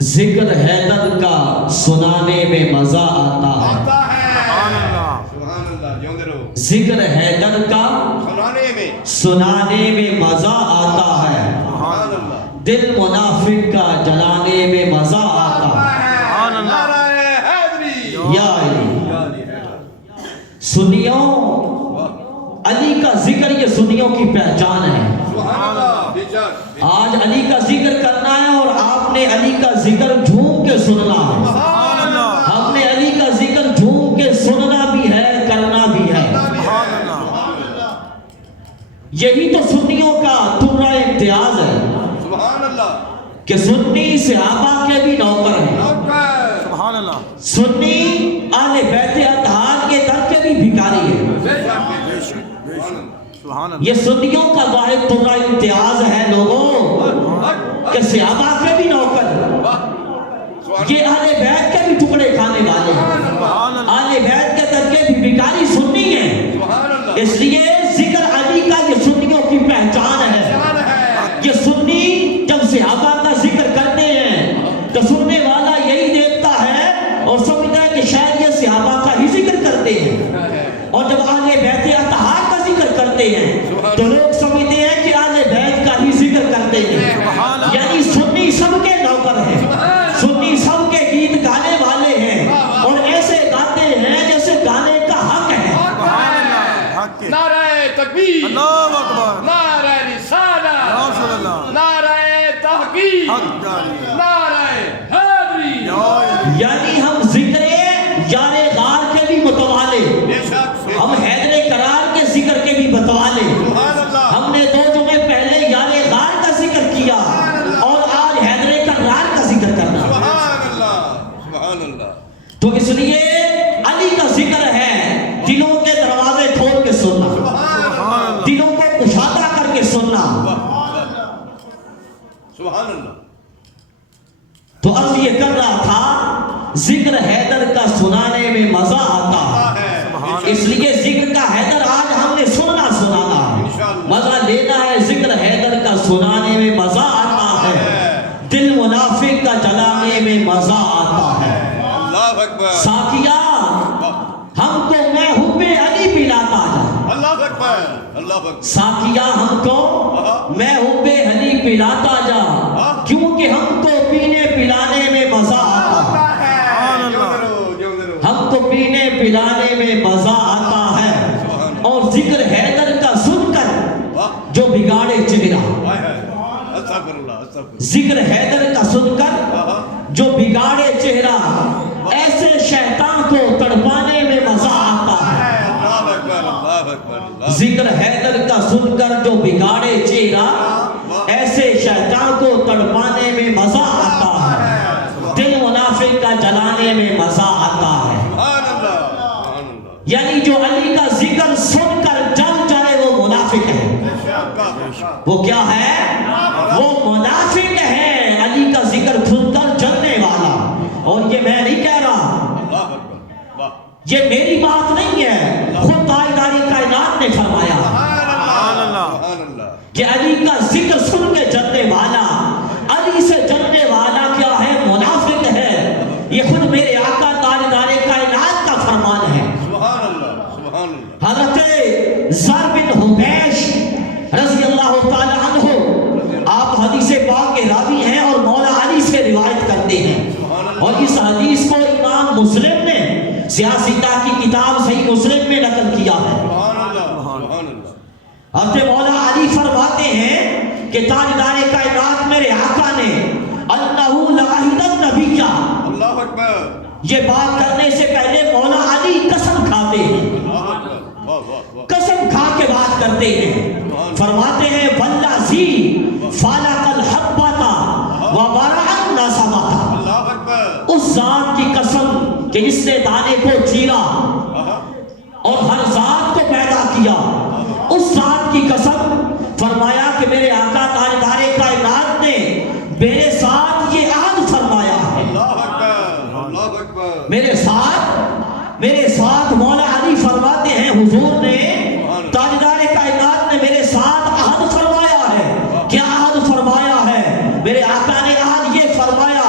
ذکر حیدر کا سنانے میں مزہ آتا ہے، ذکر حیدر کا سنانے میں مزہ آتا ہے، دل منافق کا جلانے میں مزہ آتا ہے۔ یا علی سنیوں، علی کا ذکر یہ سنیوں کی پہچان ہے۔ آج علی کا ذکر کرنا ہے اور آپ نے علی کا ذکر جھوم کے سننا ہے۔ ہم نے علی کا ذکر جھوم کے سننا بھی ہے، کرنا بھی ہے۔ یہی تو سنیوں کا تمرہ امتیاز ہے کہ سنی صحابہ کے بھی نوکر ہیں، سنی اہل بیت اطہار کے در کے بھی بھکاری ہے۔ یہ سنیوں کا واحد تمرہ امتیاز ہے لوگوں کہ صحابہ کے بھی نوکر، یہ اہل بیت کے بھی ٹکڑے کھانے والے ہیں، اہل بیت کے در کے بھی بھکاری سنی ہیں۔ اس لیے ذکر علی کا یہ سنیوں کی پہچان ہے۔ یہ سنی جب صحابہ کا ذکر کرتے ہیں تو سننے والا یہی دیکھتا ہے اور سمجھتا ہے کہ شاید یہ صحابہ کا ہی ذکر کرتے ہیں، اور جب اہل بیت اطہار کا ذکر کرتے ہیں تو لوگ سمجھتے ہیں کہ اہل بیت کا ہی ذکر کرتے ہیں۔ یعنی سنی سب کے نوکر ہیں، سنی سب کے گیت گانے والے ہیں، اور ایسے گاتے ہیں جیسے گانے کا حق ہے۔ نعرہ تکبیر، اللہ اکبر، نعرہ رسالہ، نعرہ تحقیق، نعرہ حیدری۔ یعنی ہم ذکر یار غار کے بھی متوالے، ہم حیدر کرار کے ذکر کے بھی متوالے۔ ہم نے 2 جمعے پہلے یار غار کا ذکر کیا اور آج حیدر کرار کا ذکر کرنا۔ تو اس لیے علی کا ذکر ہے دلوں کے دروازے کھول کے سننا، دلوں کو کشادہ کر کے سننا۔ تو عرض یہ کر رہا تھا ذکر حیدر کا سنانے میں مزہ آتا ہے، اس لیے ذکر کا حیدر آج ہم نے سننا ہے، مزہ لینا ہے۔ ذکر حیدر کا سنانے میں مزہ آتا ہے، دل منافق کا جلانے میں مزہ آتا ہے۔ ساقیہ ہم کو میں حب علی پلاتا جا، ساقیہ ہم کو میں حب علی پلاتا جا، کیونکہ ہم کو پینے پلانے میں مزہ آتا ہے، ہم کو پینے پلانے میں مزہ آتا ہے۔ اور ذکر حیدر کا سن کر جو بگاڑے چہرہ، ذکر حیدر کا سن کر جو بگاڑے چہرہ، ایسے شیطان کو تڑپانے میں مزہ آتا ہے۔ ذکر حیدر کا سن کر جو بگاڑے چہرہ، ایسے شیطان کو تڑپانے میں مزہ آتا ہے، دل منافق کا جلانے میں مزہ آتا ہے۔ یعنی جو علی کا ذکر سن کر جل جائے وہ منافق ہے۔ وہ کیا ہے؟ وہ منافق ہے، علی کا ذکر سن کر جلنے والا۔ اور یہ میں نہیں کہہ رہا، یہ میری بات نہیں ہے، خود تاجدار کائنات نے فرمایا کہ علی کا ذکر سن کے جلنے والا، علی سے جلنے والا کیا ہے؟ منافق ہے۔ یہ خود میرے آقا تاجدار کائنات کا فرمان ہے۔ حضرت زر بن حبیش رضی اللہ تعالی عنہ، آپ حدیث پاک کے راوی ہیں اور مولا علی سے روایت کرتے ہیں، اور اس حدیث کو امام مسلم نے سیاستہ کی کتاب صحیح مسلم میں نقل کیا ہے۔ حضرت مولا علی فرماتے ہیں کہ تاجدار کائنات میرے آقا نے انہو لعہد النبی، یہ بات کرنے سے پہلے مولا علی قسم کھاتے ہیں، قسم کھا کے بات کرتے ہیں، فرماتے ہیں والذی فالق الحبۃ وبرأ النسمۃ، اس ذات کی قسم کہ جس نے دانے کو چیرا اور ہر ذات کو پیدا کیا، اس ذات کی قسم، فرمایا کہ میرے آقا تاجدار کائنات نے میرے ساتھ یہ عہد فرمایا ہے، میرے ساتھ مولا علی فرماتے ہیں حضور نے، تاجدار کائنات نے میرے ساتھ عہد فرمایا ہے۔ کیا عہد فرمایا ہے؟ میرے آقا نے عہد یہ فرمایا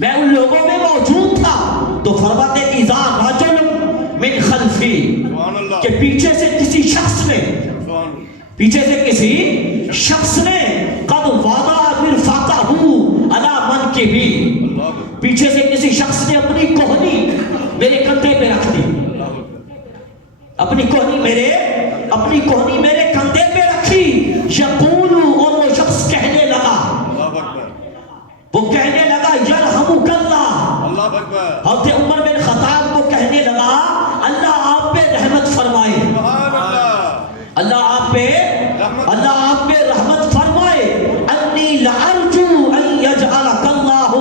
میں ان لوگوں میں موجود تھا. تو فرماتے اذا رجل من خلفی سبحان اللہ کہ پیچھے سے کسی شخص نے سبحان اللہ پیچھے سے کسی شخص نے قد وضع مرفقہ علی منکبی اللہ اکبر پیچھے سے کسی شخص نے اپنی کوہنی میرے کندھے پہ رکھ دی. اپنی کوہنی میرے کندھے پہ رکھی. یقول اور وہ شخص کہنے لگا اللہ اکبر وہ کہنے لگا یرحمک اللہ. اللہ اکبر حضرت عمر بن خطاب کو کہنے لگا اللہ آپ پہ رحمت فرمائے. سبحان اللہ اللہ آپ پہ رحمت فرمائے. انی لارجو ان یجعلک اللہ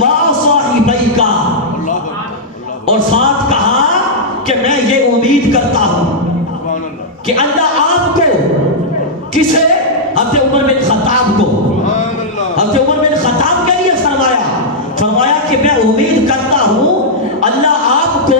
ما صاحبیک. اللہ اکبر اور ساتھ کہا کہ میں یہ امید کرتا ہوں سبحان اللہ کہ اللہ آپ کو کسے حضرت عمر بن خطاب کو سبحان اللہ حضرت عمر بن خطاب کے لیے فرمایا کہ میں امید کرتا ہوں اللہ آپ کو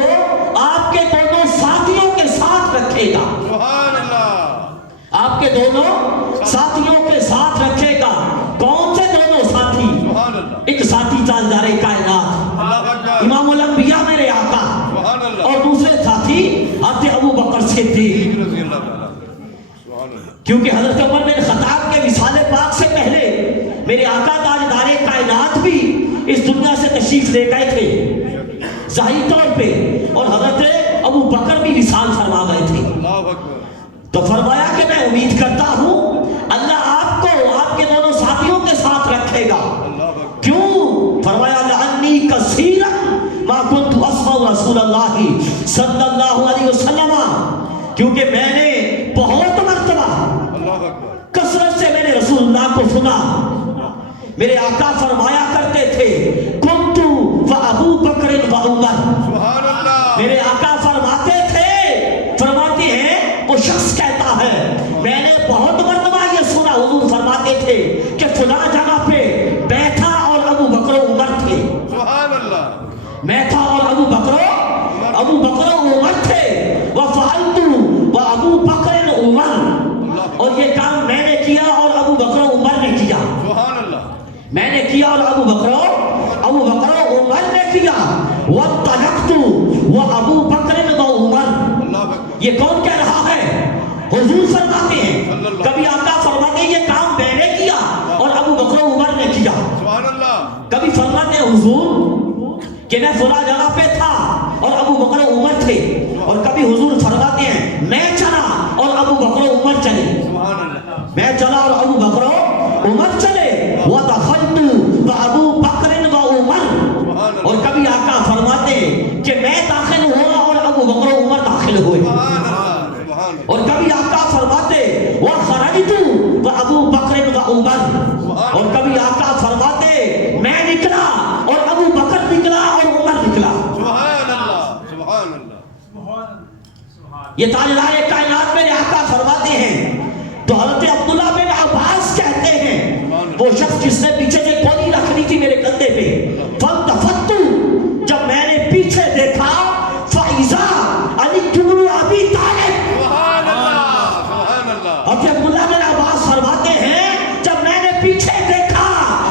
آپ کے دونوں ساتھیوں کے ساتھ رکھے گا. سبحان اللہ آپ کے دونوں ساتھیوں کے ساتھ رکھے گا. کون سے دونوں ساتھی؟ سبحان اللہ ایک ساتھی تاجدار کائنات اللہ اکبر امام الانبیاء میرے آقا سبحان اللہ اور دوسرے ساتھی حضرت ابو بکر صدیق. رضی اللہ تعالیٰ سبحان اللہ کیونکہ حضرت عمر بن خطاب کے وصال پاک سے پہلے میرے آقا تاجدار کائنات بھی اس دنیا سے تشریف لے گئے تھے ظاہری طور پہ اور حضرت ابو بکر بھی وصال فرما گئے تھے. اللہ اکبر تو فرمایا کہ میں امید کرتا ہوں اللہ آپ کو آپ کے دونوں ساتھیوں کے ساتھ رکھے گا. اللہ اکبر کیوں؟ فرمایا لعنی کثیرا ما کنت اسمع رسول اللہ صلی اللہ علیہ وسلم کیونکہ میں نے بہت مرتبہ اللہ اکبر کثرت سے میں نے رسول اللہ کو سنا. میرے آقا فرمایا کرتے تھے کنت و ابو بکر و عمر. سبحان اللہ میرے آقا فرماتے ہیں وہ شخص کہتا ہے میں نے بہت مرتبہ یہ سنا حضور فرماتے تھے کہ فلاں جگہ پہ بیٹھا اور ابو بکر و عمر تھے. سبحان اللہ میں تھا اور ابو بکر و عمر تھے. وفعلت و ابو بکر و عمر اور یہ کام میں نے کیا اور ابو بکر و عمر نے کیا. سبحان اللہ میں نے کیا اور ابو بکر و عمر نے کیا. وانطلقت و ابو بکر و عمر. اللہ اکبر یہ کون کہہ رہا ہے؟ حضور فرماتے ہیں. کبھی آقا فرماتے ہیں یہ کام میں نے کیا اور ابو بکر و عمر نے کیا. سبحان اللہ کبھی فرماتے ہیں حضور کہ میں فلاں جگہ پہ تھا اور ابو بکر و عمر تھے. اور کبھی حضور فرماتے ہیں میں چلا اور ابو بکر و عمر چلے. سبحان اللہ میں چلا اور ابو بکر و عمر چلے. ودخلت وابو بکر و عمر. اور کبھی آقا فرماتے ہیں کہ میں داخل ہوا اور ابو بکر و عمر داخل ہوئے. سبحان اللہ سبحان اور کبھی آقا فرماتے وخرجت وابو بکر و عمر. اور کبھی آقا فرماتے میں نکلا اور ابو بکر نکلا اور عمر نکلا. سبحان اللہ سبحان اللہ یہ تاجدار کائنات میں آقا فرماتے ہیں. تو حضرت عبداللہ بن عباس کہتے ہیں وہ شخص جس نے پیچھے سے گولی رکھنی تھی میرے کندھے پہ فالتفت جب میں نے پیچھے دیکھا فاذا علی بن ابی طالب. سبحان اللہ سبحان اللہ حضرت عبداللہ بن عباس فرماتے ہیں جب میں نے پیچھے دیکھا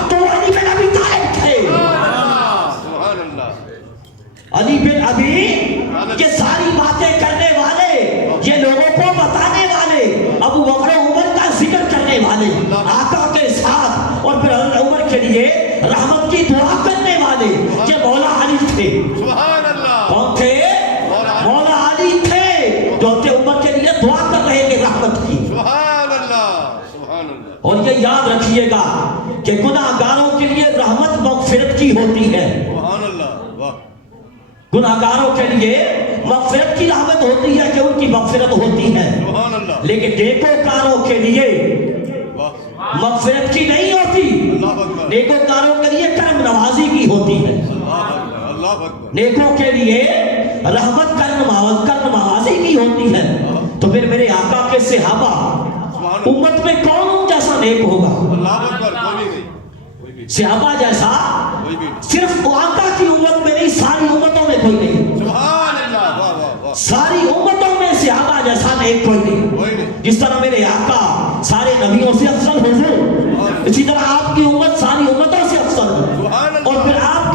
تو علی بن ابی طالب تھے. سبحان اللہ علی بن ابی یہ ساری باتیں کرنے والے یہ لوگوں کو بتانے والے ابو بکر عمر کا ذکر کرنے والے آقا کے ساتھ اور پھر حضرت عمر کے لیے رحمت کی دعا کرنے والے یہ مولا علی تھے. سبحان اللہ کون تھے؟ مولا علی تھے جو حضرت عمر کے لیے دعا کر رہے تھے رحمت کی. سبحان اللہ سبحان اللہ اور یہ یاد رکھیے گا کہ گناہگاروں کے لیے رحمت مغفرت کی ہوتی ہے. سبحان اللہ واہ گناہگاروں کے لیے مغفرت کی رحمت ہوتی ہے کہ ان کی مغفرت ہوتی ہے. سبحان اللہ لیکن نیکوکاروں کے لیے واہ مغفرت کی نہیں ہوتی. اللہ اکبر نیکوکاروں کے لیے کرم نوازی کی ہوتی ہے. اللہ اکبر نیکوں کے لیے رحمت کرم نوازی کی ہوتی ہے. تو پھر میرے آقا کے صحابہ امت میں کون ان جیسا نیک ہوگا؟ اللہ اکبر کوئی بھی صحابہ جیسا کوئی بھی صرف آقا کی امت میں نہیں ساری امتوں میں کوئی نہیں. سبحان اللہ واہ واہ واہ ساری امتوں میں صحابہ جیسا نیک کوئی نہیں. کوئی نہیں جس طرح میرے آقا سارے نبیوں سے افضل حضور اسی طرح آپ کی امت ساری امتوں سے افضل. اور پھر آپ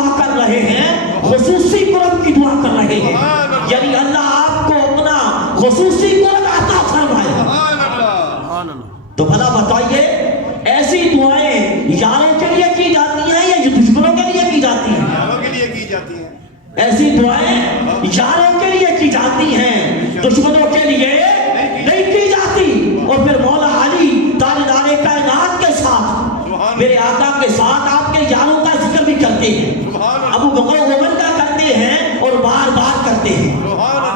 دعا کر رہے ہیں, خصوصی قرب کی دعا کر رہے ہیں, یعنی اللہ آپ کو اپنا خصوصی قرب عطا فرمائے. تو بھلا بتائیے ایسی دعائیں یاروں کے لیے کی جاتی ہیں یا دشمنوں کے لیے کی جاتی ہیں؟ یاروں کے لیے کی جاتی ہیں. ایسی دعائیں یاروں کے لیے کی جاتی ہیں, دشمنوں کے لیے نہیں کی جاتی. اور پھر مولا علی تاجدار کائنات کے ساتھ, میرے آقا کے ساتھ آپ کے یاروں کا ذکر بھی کرتے ہیں. ابو بکر و عمر کا کرتے ہیں اور بار بار کرتے ہیں.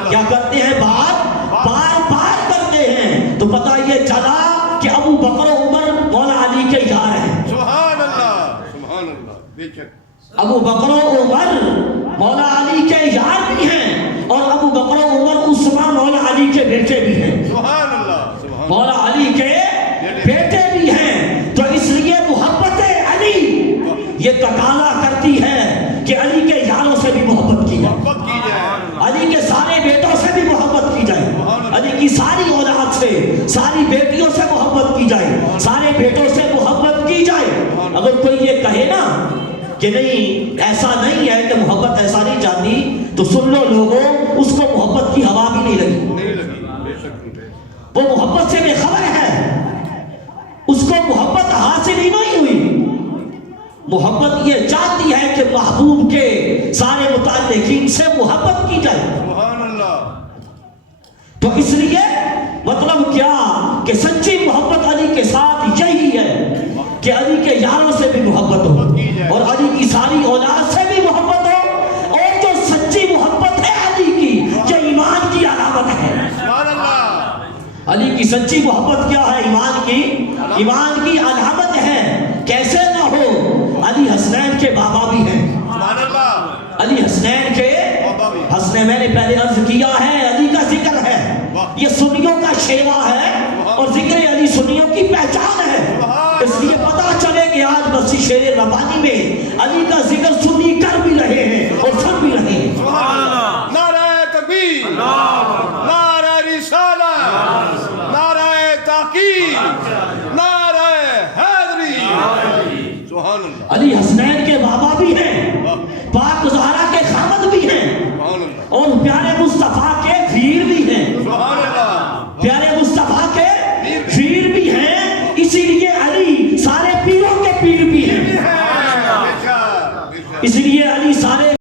کیا کرتے ہیں؟ بار بار کرتے ہیں. تو پتہ یہ چلا کہ ابو بکر و عمر مولا علی کے یار ہیں. سبحان اللہ, سبحان اللہ, بے شک. ابو بکر و عمر مولا علی کے یار بھی ہیں, اور ابو بکر و عمر عثمان مولا علی کے بیٹے بھی ہیں. سبحان اللہ, سبحان مولا علی کے بیٹے بھی ہیں. تو اس لیے محبت علی یہ تقاضا کرتی ہے کہ علی کے یاروں سے بھی محبت کی جائے, محبت کی جائے, علی کے سارے بیٹوں سے بھی محبت کی جائے, علی کی ساری اولاد سے, ساری بیٹیوں سے محبت کی جائے, سارے بیٹوں سے محبت کی جائے. اگر کوئی یہ کہے نا کہ نہیں ایسا نہیں ہے کہ محبت ایسا نہیں چاہتی, تو سن لو لوگوں, اس کو محبت کی ہوا بھی نہیں لگی, نہیں لگی, بے شک. وہ محبت سے بے خبر ہے, اس کو محبت حاصل ہی نہیں ہوئی. محبت یہ چاہتی ہے کہ محبوب کے سارے متعلقین سے محبت کی جائے. سبحان اللہ. تو اس لیے مطلب کیا کہ سچی محبت علی کے ساتھ یہی ہے کہ علی کے یاروں سے بھی محبت ہو, اور علی کی ساری اولاد سے بھی محبت ہو. اور جو سچی محبت ہے علی کی, یہ ایمان کی علامت ہے. سبحان اللہ. علی کی سچی محبت کیا ہے؟ ایمان کی علامت ہے. کیسے نہ ہو, علی حسنین کے بابا بھی ہیں. سبحان اللہ. علی حسنین کے حسنین, میں نے پہلے عرض کیا ہے علی کا ذکر ہے, یہ سنیوں کا شیوا ہے, اور ذکر علی سنیوں کی پہچان ہے. اس لیے پتا چلے کہ آج بسی شیر ربانی میں علی کا ذکر سنی کر بھی رہے ہیں اور سن بھی رہے ہیں. سبحان اللہ. نعرہ تکبیر, نعرہ رسالت, نعرہ تحقیق, نعرہ حیدری. سبحان اللہ. علی حسنین